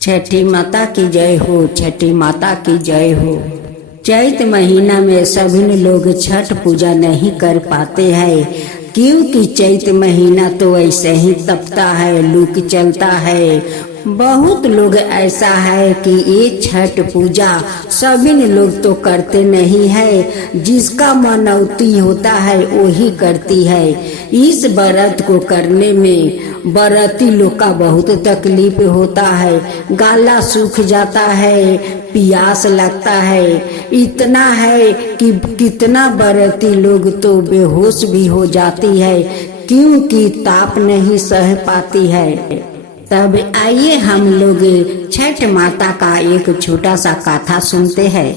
छठी माता की जय हो, छठी माता की जय हो। चैत महीना में सभी लोग छठ पूजा नहीं कर पाते हैं, क्योंकि चैत महीना तो ऐसे ही तपता है, लू चलता है। बहुत लोग ऐसा है कि ये छठ पूजा सभी लोग तो करते नहीं है, जिसका मनौती होता है वही करती है। इस व्रत को करने में व्रती लोग का बहुत तकलीफ होता है, गला सूख जाता है, प्यास लगता है। इतना है कि कितना व्रती लोग तो बेहोश भी हो जाती है, क्योंकि ताप नहीं सह पाती है। तब आइए हम लोग छठ माता का एक छोटा सा कथा सुनते हैं।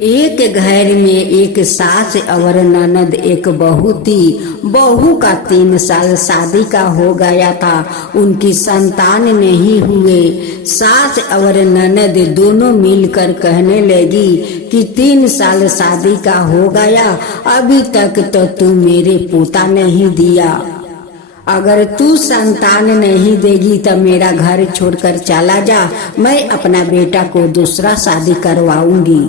एक घर में एक सास और ननद एक बहू थी। बहू का 3 साल शादी का हो गया था, उनकी संतान नहीं हुए। सास और ननद दोनों मिलकर कहने लगी कि 3 साल शादी का हो गया, अभी तक तो तू मेरे पोता नहीं दिया। अगर तू संतान नहीं देगी तो मेरा घर छोड़कर चला जा, मैं अपना बेटा को दूसरा शादी करवाऊंगी।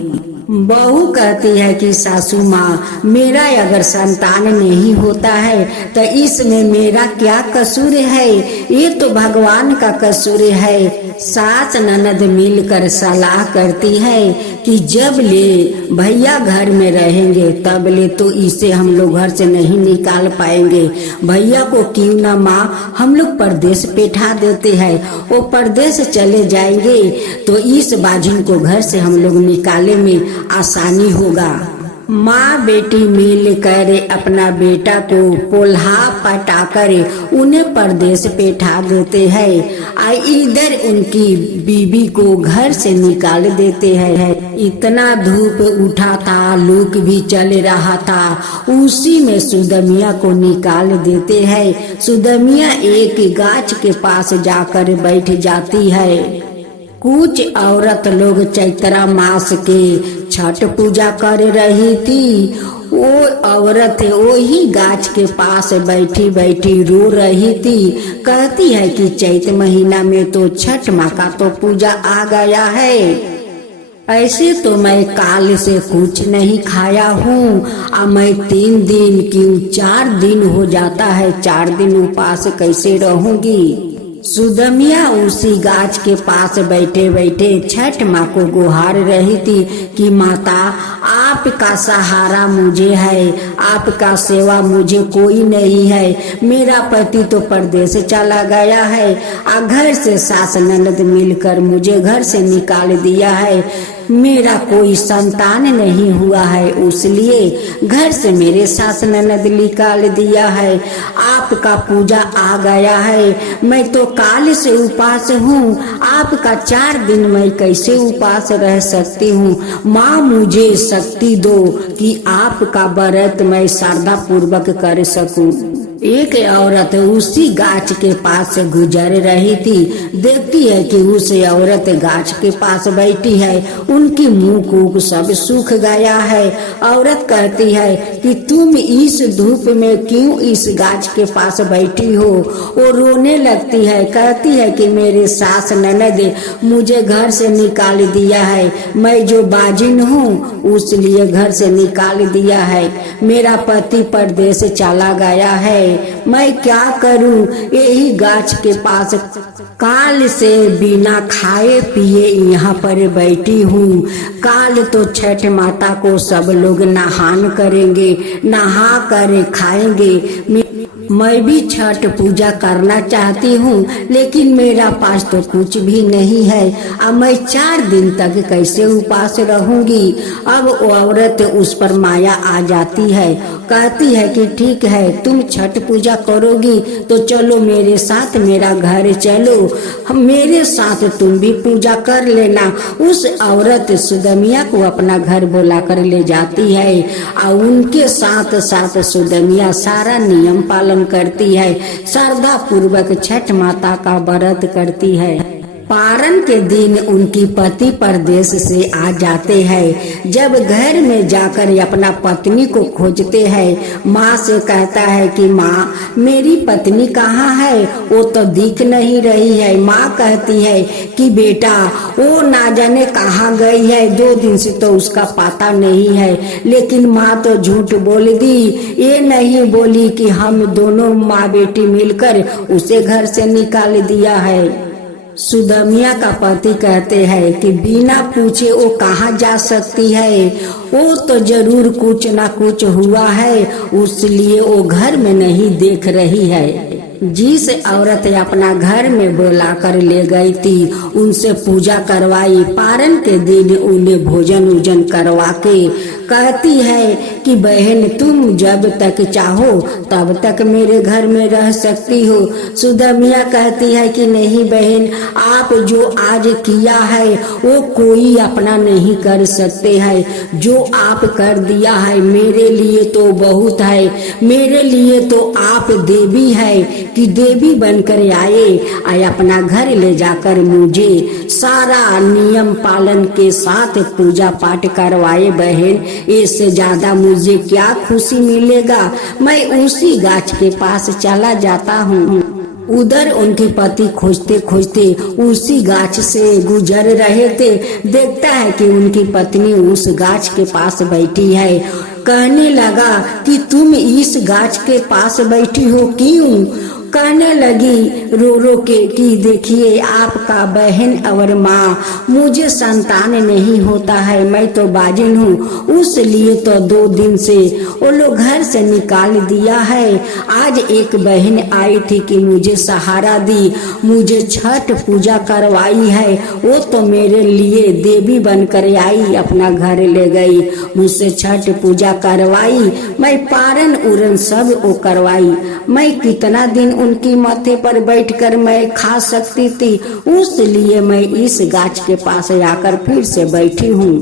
बहू कहती है कि सासू माँ, मेरा अगर संतान नहीं होता है तो इसमें मेरा क्या कसूर है, ये तो भगवान का कसूर है। सास ननद मिलकर सलाह करती है कि जब ले भैया घर में रहेंगे तब ले तो इसे हम लोग घर से नहीं निकाल पाएंगे। भैया को क्यों ना माँ हम लोग परदेश बैठा देते हैं, वो परदेश चले जाएंगे तो इस बाजिन को घर से हम लोग निकाले में आसानी होगा। माँ बेटी मिल कर अपना बेटा को पोल्हा पटाकर उन्हें परदेश बैठा देते हैं। इधर उनकी बीबी को घर से निकाल देते हैं। इतना धूप उठा था, लू भी चल रहा था, उसी में सुदमिया को निकाल देते हैं। सुदमिया एक गाछ के पास जाकर बैठ जाती है। कुछ औरत लोग चैत्रा मास के छठ पूजा कर रही थी। वो औरत वही गाछ के पास बैठी बैठी रो रही थी। कहती है कि चैत महीना में तो छठ माँ का तो पूजा आ गया है। ऐसे तो मैं काल से कुछ नहीं खाया हूँ, अब मैं 3 दिन क्यों 4 दिन हो जाता है, 4 दिन उपास कैसे रहूंगी। सुदमिया उसी गाछ के पास बैठे बैठे छठ माँ को गुहार रही थी कि माता, आपका सहारा मुझे है, आपका सेवा मुझे कोई नहीं है। मेरा पति तो परदेश चला गया है, घर से सास ननद मिलकर मुझे घर से निकाल दिया है। मेरा कोई संतान नहीं हुआ है, उसलिए घर से मेरे सास ननद निकाल दिया है। आपका पूजा आ गया है, मैं तो काल से उपास हूँ, आपका 4 दिन मैं कैसे उपास रह सकती हूँ। माँ मुझे शक्ति दो कि आपका व्रत मैं श्रद्धा पूर्वक कर सकूँ। एक औरत उसी गाछ के पास से गुजर रही थी। देखती है कि उस औरत गाछ के पास बैठी है, उनकी मुंह को सब सूख गया है। औरत कहती है कि तुम इस धूप में क्यों इस गाछ के पास बैठी हो। वो रोने लगती है, कहती है कि मेरे सास ननद मुझे घर से निकाल दिया है, मैं जो बाजिन हूँ उसलिए घर से निकाल दिया है। मेरा पति परदेश चला गया है, मैं क्या करूं। यही गाछ के पास काल से बिना खाए पिए यहाँ पर बैठी हूँ। काल तो छठ माता को सब लोग नहान करेंगे, नहा कर खाएंगे। मैं भी छठ पूजा करना चाहती हूँ, लेकिन मेरा पास तो कुछ भी नहीं है। अब मैं 4 दिन तक कैसे उपास रहूंगी। अब वो औरत उस पर माया आ जाती है, कहती है कि ठीक है, तुम छठ पूजा करोगी तो चलो मेरे साथ, मेरा घर चलो, मेरे साथ तुम भी पूजा कर लेना। उस औरत सुदमिया को अपना घर बुला कर ले जाती है और उनके साथ साथ सुदमिया सारा नियम पालन करती है, श्रद्धा पूर्वक छठ माता का व्रत करती है। पारण के दिन उनकी पति परदेश से आ जाते हैं। जब घर में जाकर अपना पत्नी को खोजते हैं, माँ से कहता है कि माँ मेरी पत्नी कहाँ है, वो तो दिख नहीं रही है। माँ कहती है कि बेटा वो ना जाने कहाँ गई है, 2 दिन से तो उसका पता नहीं है। लेकिन माँ तो झूठ बोल दी, ये नहीं बोली कि हम दोनों माँ बेटी मिलकर उसे घर से निकाल दिया है। सुदमिया का पति कहते हैं कि बिना पूछे वो कहाँ जा सकती है, वो तो जरूर कुछ ना कुछ हुआ है, इसलिए वो घर में नहीं देख रही है। जिस औरत अपना घर में बुलाकर ले गई थी उनसे पूजा करवाई। पारण के दिन उन्हें भोजन उजन करवा के कहती है कि बहन तुम जब तक चाहो तब तक मेरे घर में रह सकती हो। सुदमिया कहती है कि नहीं बहन, आप जो आज किया है वो कोई अपना नहीं कर सकते हैं। जो आप कर दिया है मेरे लिए तो बहुत है, मेरे लिए तो आप देवी है कि देवी बनकर आए अपना घर ले जाकर मुझे सारा नियम पालन के साथ पूजा पाठ करवाए। बहन इससे ज्यादा मुझे क्या खुशी मिलेगा, मैं उसी गाछ के पास चला जाता हूँ। उधर उनके पति खोजते खोजते उसी गाछ से गुजर रहे थे। देखता है कि उनकी पत्नी उस गाछ के पास बैठी है। कहने लगा कि तुम इस गाछ के पास बैठी हो क्यों? कहने लगी रो रो के कि देखिए आपका बहन और माँ, मुझे संतान नहीं होता है, मैं तो बाजिन हूँ, उसलिए तो 2 दिन से वो लोग घर से निकाल दिया है। आज एक बहन आई थी कि मुझे सहारा दी, मुझे छठ पूजा करवाई है, वो तो मेरे लिए देवी बनकर आई, अपना घर ले गई, मुझसे छठ पूजा करवाई, मैं पारण उरण सब वो करवाई। मैं कितना दिन उनकी माथे पर बैठकर मैं खा सकती थी, उसलिए मैं इस गाछ के पास आकर फिर से बैठी हूँ।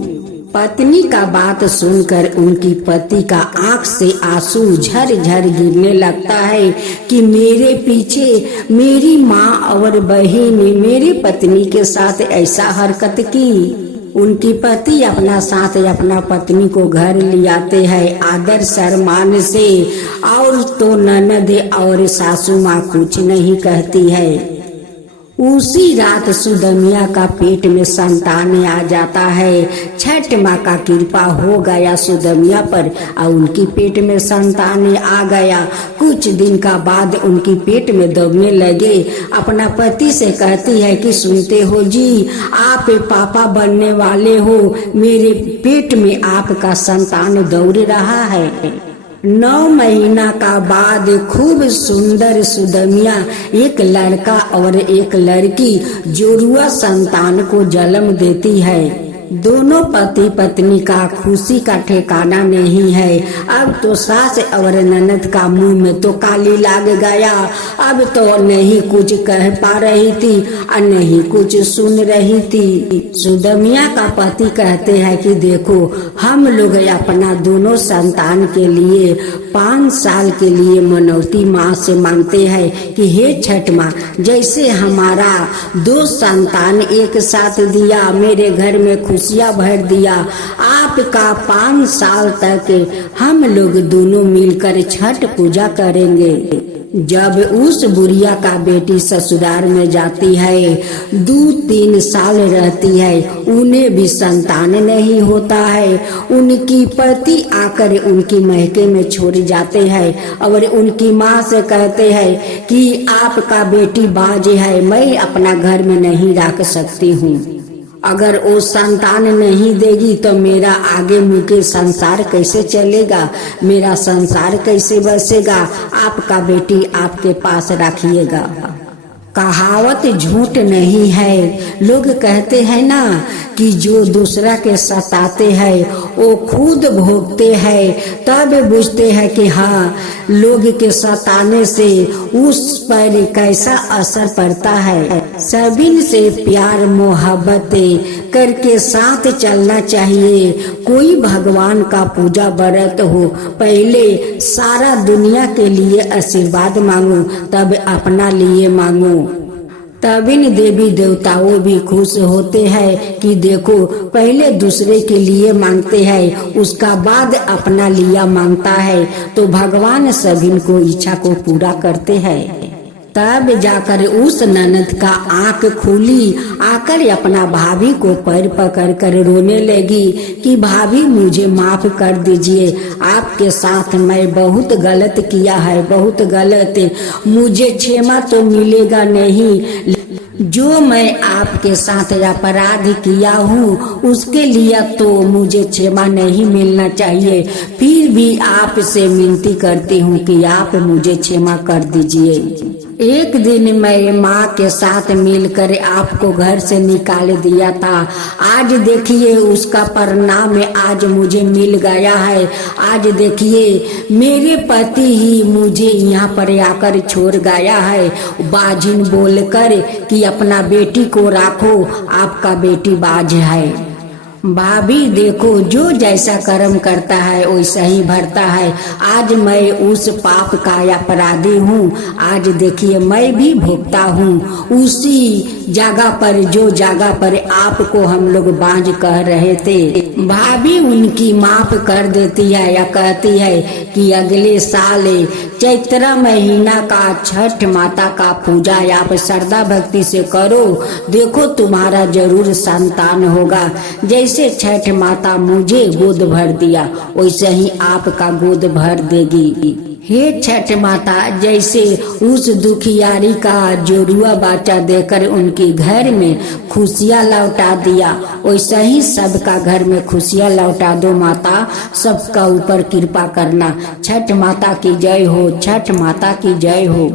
पत्नी का बात सुनकर उनकी पति का आंख से आंसू झरझर गिरने लगता है कि मेरे पीछे मेरी माँ और बहन ने मेरी पत्नी के साथ ऐसा हरकत की। उनकी पति अपना साथ अपना पत्नी को घर ले आते हैं आदर सम्मान से, और तो ननद और सासू माँ कुछ नहीं कहती है। उसी रात सुदमिया का पेट में संतान आ जाता है। छठ माँ का कृपा हो गया सुदमिया पर और उनकी पेट में संतान आ गया। कुछ दिन का बाद उनकी पेट में दौड़ने लगे। अपना पति से कहती है कि सुनते हो जी, आप पापा बनने वाले हो, मेरे पेट में आपका संतान दौड़ रहा है। 9 महीना का बाद खूब सुंदर सुदमिया एक लड़का और एक लड़की जोड़ुआ संतान को जन्म देती है। दोनों पति पत्नी का खुशी का ठिकाना नहीं है। अब तो सास और ननद का मुंह में तो काली लाग गया। अब तो नहीं कुछ कह पा रही थी और नहीं कुछ सुन रही थी। सुदमिया का पति कहते हैं कि देखो, हम लोग अपना दोनों संतान के लिए 5 साल के लिए मनौती माँ से मांगते हैं कि हे छठ माँ, जैसे हमारा 2 संतान एक साथ दिया, मेरे घर में खुशियाँ भर दिया, आपका 5 साल तक हम लोग दोनों मिलकर छठ पूजा करेंगे। जब उस बुढ़िया का बेटी ससुराल में जाती है, 2-3 साल रहती है, उन्हें भी संतान नहीं होता है। उनकी पति आकर उनकी महके में छोड़ जाते हैं और उनकी माँ से कहते हैं कि आपका बेटी बाज है, मैं अपना घर में नहीं रख सकती हूँ। अगर वो संतान नहीं देगी तो मेरा आगे मुझे संसार कैसे चलेगा, मेरा संसार कैसे बसेगा, आपका बेटी आपके पास रखिएगा। कहावत झूठ नहीं है। लोग कहते हैं ना कि जो दूसरा के सताते हैं वो खुद भोगते हैं, तब बुझते हैं कि हाँ, लोग के सताने से उस पर कैसा असर पड़ता है। सभी से प्यार मोहब्बत करके साथ चलना चाहिए। कोई भगवान का पूजा व्रत हो, पहले सारा दुनिया के लिए आशीर्वाद मांगो, तब अपना लिए मांगो। तब इन देवी देवताओं भी खुश होते हैं कि देखो पहले दूसरे के लिए मांगते हैं, उसका बाद अपना लिया मांगता है, तो भगवान सभी को इच्छा को पूरा करते हैं। तब जाकर उस ननद का आंख खुली, आकर अपना भाभी को पैर पकड़ कर रोने लगी कि भाभी मुझे माफ कर दीजिए, आपके साथ मैं बहुत गलत किया है, बहुत गलत, मुझे क्षमा तो मिलेगा नहीं, जो मैं आपके साथ अपराध किया हूँ उसके लिए तो मुझे क्षमा नहीं मिलना चाहिए, फिर भी आपसे विनती करती हूँ कि आप मुझे क्षमा कर दीजिए। एक दिन मैं माँ के साथ मिलकर आपको घर से निकाल दिया था, आज देखिए उसका परिणाम आज मुझे मिल गया है। आज देखिए मेरे पति ही मुझे यहाँ पर आकर छोड़ गया है, बाजिन बोलकर कि अपना बेटी को राखो, आपका बेटी बाज है। भाभी देखो जो जैसा कर्म करता है वैसा ही भरता है, आज मैं उस पाप का अपराधी हूँ, आज देखिए मैं भी भुगता हूँ उसी जगह पर जो जगह पर आपको हम लोग बांझ कह रहे थे। भाभी उनकी माफ कर देती है या कहती है कि अगले साल चैत्र महीना का छठ माता का पूजा आप श्रद्धा भक्ति से करो, देखो तुम्हारा जरूर संतान होगा। जैसे छठ माता मुझे गोद भर दिया वैसे ही आपका गोद भर देगी। हे छठ माता, जैसे उस दुखियारी का जोरुआ बाचा देकर उनके घर में खुशियाँ लौटा दिया, वैसा ही सबका घर में खुशियाँ लौटा दो माता, सबका ऊपर कृपा करना। छठ माता की जय हो, छठ माता की जय हो।